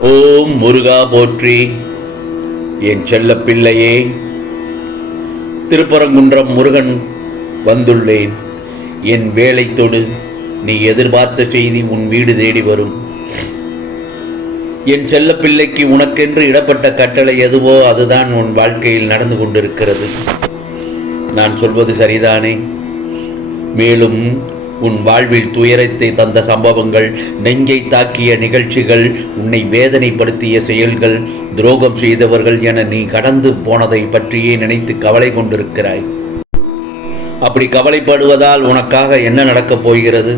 ஓம் முருகா போற்றி. என் செல்ல பிள்ளையே திருப்பரங்குன்றம் முருகன் வந்துள்ளேன். என் வேலை தொடு நீ எதிர்பார்த்த செய்தி உன் வீடு தேடி வரும். என் செல்ல பிள்ளைக்கு உனக்கென்று இடப்பட்ட கட்டளை எதுவோ அதுதான் உன் வாழ்க்கையில் நடந்து கொண்டிருக்கிறது. நான் சொல்வது சரிதானே? மேலும் உன் வாழ்வில் துயரத்தை தந்த சம்பவங்கள் நெஞ்சை தாக்கிய நிகழ்ச்சிகள் உன்னை வேதனைப்படுத்திய செயல்கள் துரோகம் செய்தவர்கள் என நீ கடந்து போனதை பற்றியே நினைத்து கவலை கொண்டிருக்கிறாய். அப்படி கவலைப்படுவதால் உனக்காக என்ன நடக்கப் போகிறது?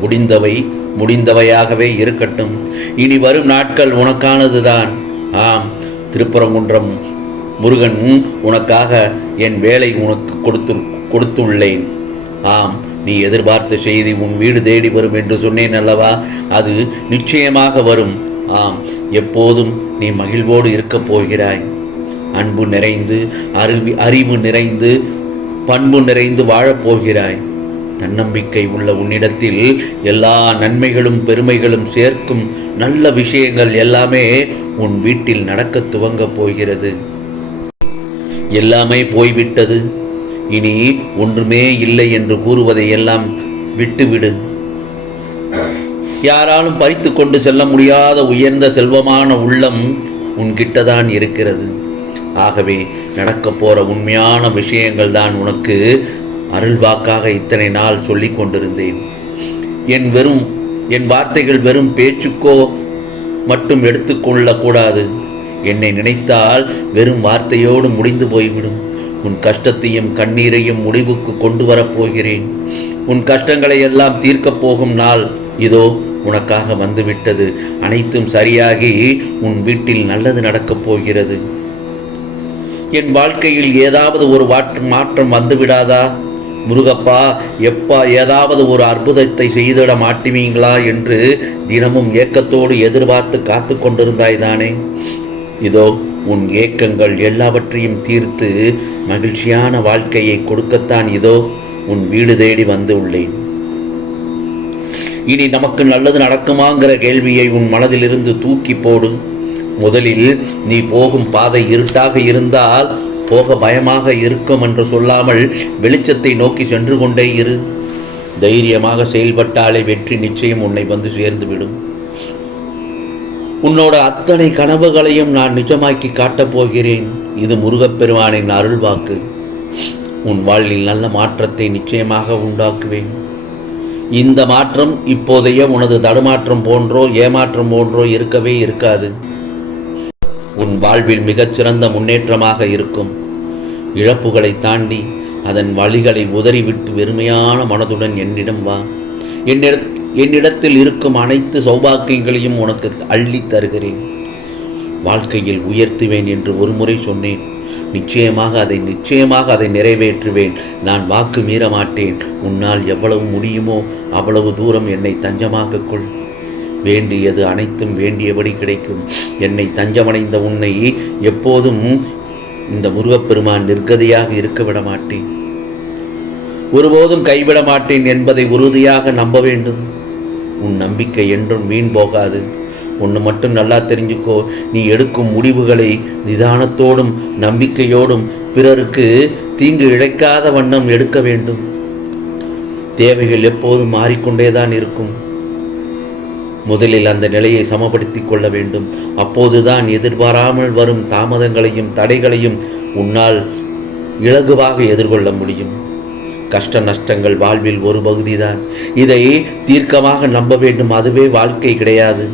முடிந்தவை முடிந்தவையாகவே இருக்கட்டும். இனி வரும் நாட்கள் உனக்கானதுதான். ஆம் திருப்பரங்குன்றம் முருகன் உனக்காக என் வேலை உனக்கு கொடுத்து கொடுத்துள்ளேன். ஆம் நீ எதிர்பார்த்த செய்தி உன் வீடு தேடி வரும் என்று சொன்னேன் அல்லவா? அது நிச்சயமாக வரும். ஆம் எப்போதும் நீ மகிழ்வோடு இருக்கப் போகிறாய். அன்பு நிறைந்து அறிவி அறிவு நிறைந்து பண்பு நிறைந்து வாழப்போகிறாய் தன்னம்பிக்கை உள்ள உன்னிடத்தில் எல்லா நன்மைகளும் பெருமைகளும் சேர்க்கும் நல்ல விஷயங்கள் எல்லாமே உன் வீட்டில் நடக்க துவங்கப் போகிறது. எல்லாமே போய்விட்டது. இனி ஒன்றுமே இல்லை என்று கூறுவதை எல்லாம் விட்டுவிடு. யாராலும் பறித்து கொண்டு செல்ல முடியாத உயர்ந்த செல்வமான உள்ளம் உன்கிட்டதான் இருக்கிறது. ஆகவே நடக்கப் போற உண்மையான விஷயங்கள் தான் உனக்கு அருள்வாக்காக இத்தனை நாள் சொல்லி கொண்டிருந்தேன். என் வெறும் என் வார்த்தைகள் வெறும் பேச்சுக்கோ மட்டும் எடுத்துக்கொள்ளக்கூடாது என்னை நினைத்தால் வெறும் வார்த்தையோடு முடிந்து போய்விடும். உன் கஷ்டத்தையும் கண்ணீரையும் முடிவுக்கு கொண்டு வரப்போகிறேன் உன் கஷ்டங்களை எல்லாம் தீர்க்கப் போகும் நாள் இதோ உனக்காக வந்துவிட்டது. அனைத்தும் சரியாகி உன் வீட்டில் நல்லது நடக்கப் போகிறது. என் வாழ்க்கையில் ஏதாவது ஒரு வாற்று மாற்றம் வந்துவிடாதா? முருகப்பா எப்பா ஏதாவது ஒரு அற்புதத்தை செய்திட மாட்டுவீங்களா என்று தினமும் ஏக்கத்தோடு எதிர்பார்த்து காத்து கொண்டிருந்தாய்தானே இதோ உன் ஏக்கங்கள் எல்லாவற்றையும் தீர்த்து மகிழ்ச்சியான வாழ்க்கையை கொடுக்கத்தான் இதோ உன் வீடு தேடி வந்து உள்ளேன். இனி நமக்கு நல்லது நடக்குமாங்கிற கேள்வியை உன் மனதிலிருந்து தூக்கி போடு. முதலில் நீ போகும் பாதை இருட்டாக இருந்தால் போக பயமாக இருக்கும் என்று சொல்லாமல் வெளிச்சத்தை நோக்கி சென்று கொண்டே இரு. தைரியமாக செயல்பட்டாலே வெற்றி நிச்சயம் உன்னை வந்து சேர்ந்துவிடும் உன்னோட அத்தனை கனவுகளையும் நான் நிஜமாக்கி காட்டப் போகிறேன். இது முருகப்பெருமானின் அருள்வாக்கு உன் வாழ்வில் நல்ல மாற்றத்தை நிச்சயமாக உண்டாக்குவேன். இந்த மாற்றம் இப்போதைய உனது தடுமாற்றம் போன்றோ ஏமாற்றம் போன்றோ இருக்கவே இருக்காது. உன் வாழ்வில் மிகச்சிறந்த முன்னேற்றமாக இருக்கும். இழப்புகளை தாண்டி அதன் வழிகளை உதறிவிட்டு வெறுமையான மனதுடன் என்னிடம் வா. என்னிட என்னிடத்தில் இருக்கும் அனைத்து சௌபாக்கியங்களையும் உனக்கு அள்ளி தருகிறேன். வாழ்க்கையில் உயர்த்துவேன் என்று ஒருமுறை சொன்னேன். நிச்சயமாக அதை நிச்சயமாக அதை நிறைவேற்றுவேன். நான் வாக்கு மீற மாட்டேன் உன்னால் எவ்வளவு முடியுமோ அவ்வளவு தூரம் என்னை தஞ்சமாக கொள். வேண்டியது அனைத்தும் வேண்டியபடி கிடைக்கும். என்னை தஞ்சமடைந்த உன்னை எப்போதும் இந்த முருகப்பெருமான் நிர்கதியாக இருக்க விட மாட்டேன் ஒருபோதும் கைவிட மாட்டேன் என்பதை உறுதியாக நம்ப வேண்டும். உன் நம்பிக்கை என்றும் வீண் போகாது. ஒன்று மட்டும் நல்லா தெரிஞ்சுக்கோ நீ எடுக்கும் முடிவுகளை நிதானத்தோடும் நம்பிக்கையோடும் பிறருக்கு தீங்கு இழைக்காத வண்ணம் எடுக்க வேண்டும். தேவைகள் எப்போதும் மாறிக்கொண்டேதான் இருக்கும். முதலில் அந்த நிலையை சமப்படுத்தி கொள்ள வேண்டும். அப்போதுதான் எதிர்பாராமல் வரும் தாமதங்களையும் தடைகளையும் உன்னால் இலகுவாக எதிர்கொள்ள முடியும். கஷ்ட நஷ்டங்கள் வாழ்வில் ஒரு பகுதிதான். இதை தீர்க்கமாக நம்ப வேண்டும். அதுவே வாழ்க்கை கிடையாது.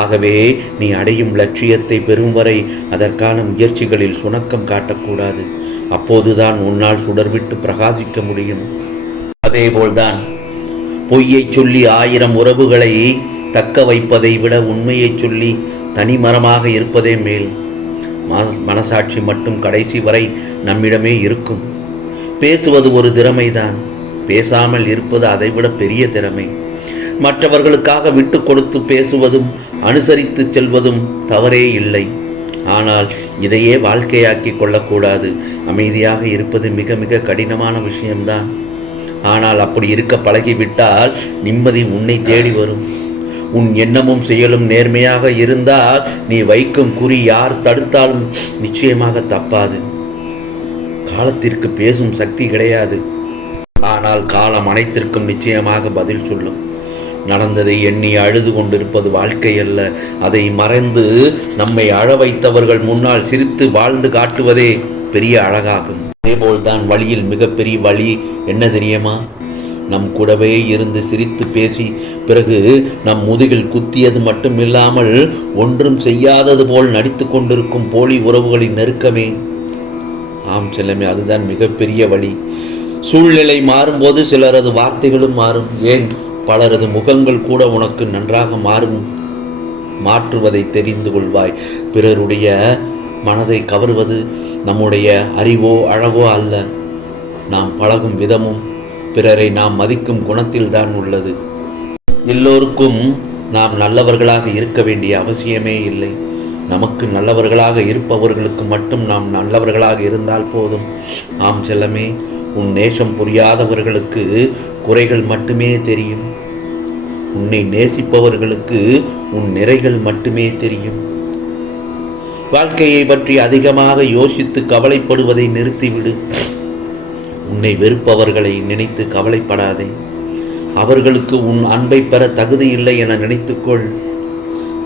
ஆகவே நீ அடையும் லட்சியத்தை பெறும் வரை அதற்கான முயற்சிகளில் சுணக்கம் காட்டக்கூடாது. அப்போதுதான் உன்னால் சுடர்விட்டு பிரகாசிக்க முடியும். அதேபோல்தான் பொய்யை சொல்லி ஆயிரம் உறவுகளை தக்க வைப்பதை விட உண்மையை சொல்லி தனிமரமாக இருப்பதே மேல். மனசாட்சி மட்டும் கடைசி வரை நம்மிடமே இருக்கும். பேசுவது ஒரு திறமைதான். பேசாமல் இருப்பது அதைவிட பெரிய திறமை. மற்றவர்களுக்காக விட்டு கொடுத்து பேசுவதும் அனுசரித்து செல்வதும் தவறே இல்லை. ஆனால் இதையே வாழ்க்கையாக்கி கொள்ளக்கூடாது. அமைதியாக இருப்பது மிக மிக கடினமான விஷயம்தான். ஆனால் அப்படி இருக்க பழகிவிட்டால் நிம்மதி உன்னை தேடி வரும். உன் எண்ணமும் செயலும் நேர்மையாக இருந்தால் நீ வைக்கும் குறி யார் தடுத்தாலும் நிச்சயமாக தப்பாது. காலத்திற்கு பேசும் சக்தி கிடையாது. ஆனால் காலம் அனைத்திற்கும் நிச்சயமாக பதில் சொல்லும். நடந்ததை எண்ணி அழுது கொண்டிருப்பது வாழ்க்கை அல்ல அதை மறைந்து நம்மை அழ வைத்தவர்கள் முன்னால் சிரித்து வாழ்ந்து காட்டுவதே பெரிய அழகாகும். அதேபோல்தான் வழியில் மிகப்பெரிய வழி என்ன தெரியுமா? நம் கூடவே இருந்து சிரித்து பேசி பிறகு நம் முதுகில் குத்தியது மட்டும் இல்லாமல் ஒன்றும் செய்யாதது போல் நடித்து கொண்டிருக்கும் போலி உறவுகளின் நெருக்கமே ஆம் செல்லமே அதுதான் மிகப்பெரிய வழி. சூழ்நிலை மாறும்போது சிலரது வார்த்தைகளும் மாறும். ஏன்? பலரது முகங்கள் கூட உனக்கு நன்றாக மாறும் மாற்றுவதை தெரிந்து கொள்வாய். பிறருடைய மனதை கவர்வது நம்முடைய அறிவோ அழகோ அல்ல. நாம் பழகும் விதமும் பிறரை நாம் மதிக்கும் குணத்தில்தான் உள்ளது. எல்லோருக்கும் நாம் நல்லவர்களாக இருக்க வேண்டிய அவசியமே இல்லை. நமக்கு நல்லவர்களாக இருப்பவர்களுக்கு மட்டும் நாம் நல்லவர்களாக இருந்தால் போதும். ஆம் செல்லமே உன் நேசம் புரியாதவர்களுக்கு குறைகள் மட்டுமே தெரியும். உன்னை நேசிப்பவர்களுக்கு உன் நிறைகள் மட்டுமே தெரியும். வாழ்க்கையை பற்றி அதிகமாக யோசித்து கவலைப்படுவதை நிறுத்திவிடு. உன்னை வெறுப்பவர்களை நினைத்து கவலைப்படாதே. அவர்களுக்கு உன் அன்பை பெற தகுதி இல்லை என நினைத்துக்கொள்.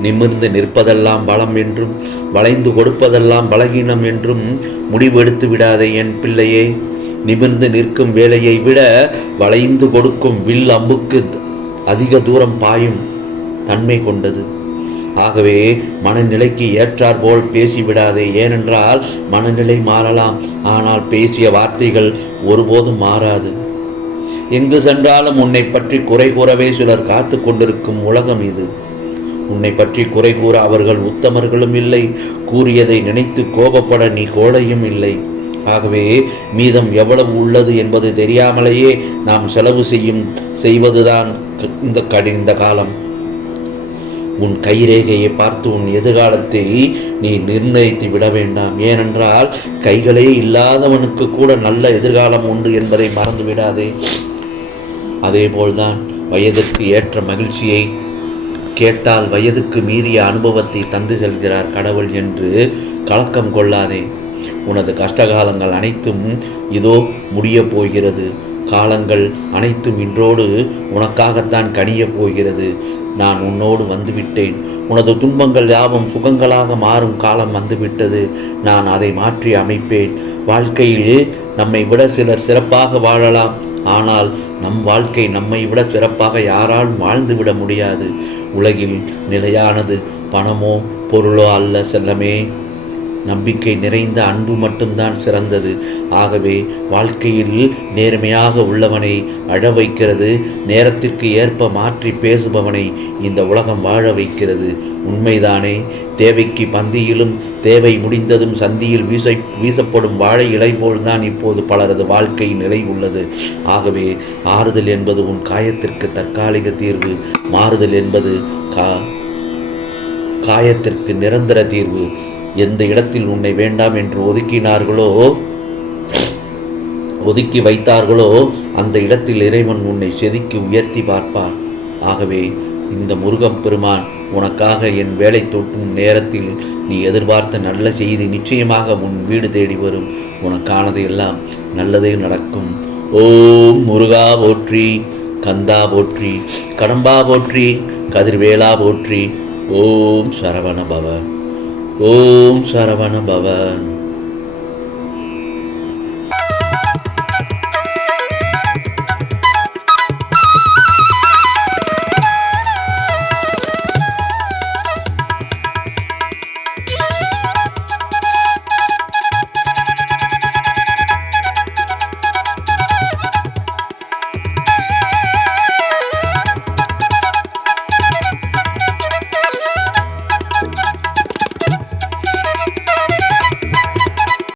நிமிர்ந்து நிற்பதெல்லாம் பலம் என்றும் வளைந்து கொடுப்பதெல்லாம் பலகீனம் என்றும் முடிவெடுத்து விடாதே என் பிள்ளையே. நிமிர்ந்து நிற்கும் வேலையை விட வளைந்து கொடுக்கும் வில் அம்புக்கு அதிக தூரம் பாயும் தன்மை கொண்டது. ஆகவே மனநிலைக்கு ஏற்றாற்போல் பேசிவிடாதே. ஏனென்றால் மனநிலை மாறலாம் ஆனால் பேசிய வார்த்தைகள் ஒருபோதும் மாறாது. எங்கு சென்றாலும் உன்னை பற்றி குறை கூறவே சிலர் காத்து கொண்டிருக்கும் உலகம் இது. உன்னை பற்றி குறை கூற அவர்கள் உத்தமர்களும் இல்லை. கூறியதை நினைத்து கோபப்பட நீ கோடையும் இல்லை. ஆகவே மீதம் எவ்வளவு உள்ளது என்பது தெரியாமலேயே நாம் செலவு செய்யும் செய்வதுதான் இந்த கடிந்த காலம். உன் கைரேகையை பார்த்து உன் எதிர்காலத்தை நீ நிர்ணயித்து விட வேண்டாம். ஏனென்றால் கைகளே இல்லாதவனுக்கு கூட நல்ல எதிர்காலம் உண்டு என்பதை மறந்து விடாதே அதேபோல்தான் வயதிற்கு ஏற்ற மகிழ்ச்சியை கேட்டால் வயதுக்கு மீறிய அனுபவத்தை தந்து செல்கிறார் கடவுள் என்று கலக்கம் கொள்ளாதே. உனது கஷ்டகாலங்கள் அனைத்தும் இதோ முடியப் போகிறது. காலங்கள் அனைத்தும் இன்றோடு உனக்காகத்தான் கனியப் போகிறது. நான் உன்னோடு வந்துவிட்டேன். உனது துன்பங்கள் யாவும் சுகங்களாக மாறும் காலம் வந்துவிட்டது. நான் அதை மாற்றி அமைப்பேன். வாழ்க்கையில் நம்மை விட சிலர் சிறப்பாக வாழலாம். ஆனால் நம் வாழ்க்கை நம்மை விட சிறப்பாக யாராலும் வாழ்ந்துவிட முடியாது. உலகில் நிலையானது பணமோ பொருளோ அல்ல செல்லமே. நம்பிக்கை நிறைந்த அன்பு மட்டும்தான் சிறந்தது. ஆகவே வாழ்க்கையில் நேர்மையாக உள்ளவனை அழ வைக்கிறது நேரத்திற்கு ஏற்ப மாற்றி பேசுபவனை இந்த உலகம் வாழ வைக்கிறது. உண்மைதானே தேவைக்கு பந்தியிலும் தேவை முடிந்ததும் சந்தியில் வீச வீசப்படும் வாழை இலை போல்தான் இப்போது பலரது வாழ்க்கை நிலை உள்ளது. ஆகவே ஆறுதல் என்பது உன் காயத்திற்கு தற்காலிக தீர்வு மாறுதல் என்பது கா காயத்திற்கு நிரந்தர தீர்வு. எந்த இடத்தில் உன்னை வேண்டாம் என்று ஒதுக்கினார்களோ ஒதுக்கி வைத்தார்களோ அந்த இடத்தில் இறைவன் உன்னை செதுக்கி உயர்த்தி பார்ப்பான். ஆகவே இந்த முருகன் பெருமான் உனக்காக என் வேலை தொட்டும் நேரத்தில் நீ எதிர்பார்த்த நல்ல செய்தி நிச்சயமாக உன் வீடு தேடி வரும். உனக்கானது எல்லாம் நல்லதே நடக்கும். ஓம் முருகா போற்றி கந்தா போற்றி கடம்பா போற்றி கதிர்வேலா போற்றி. ஓம் சரவண பவன் ஓம் சரவண பவன்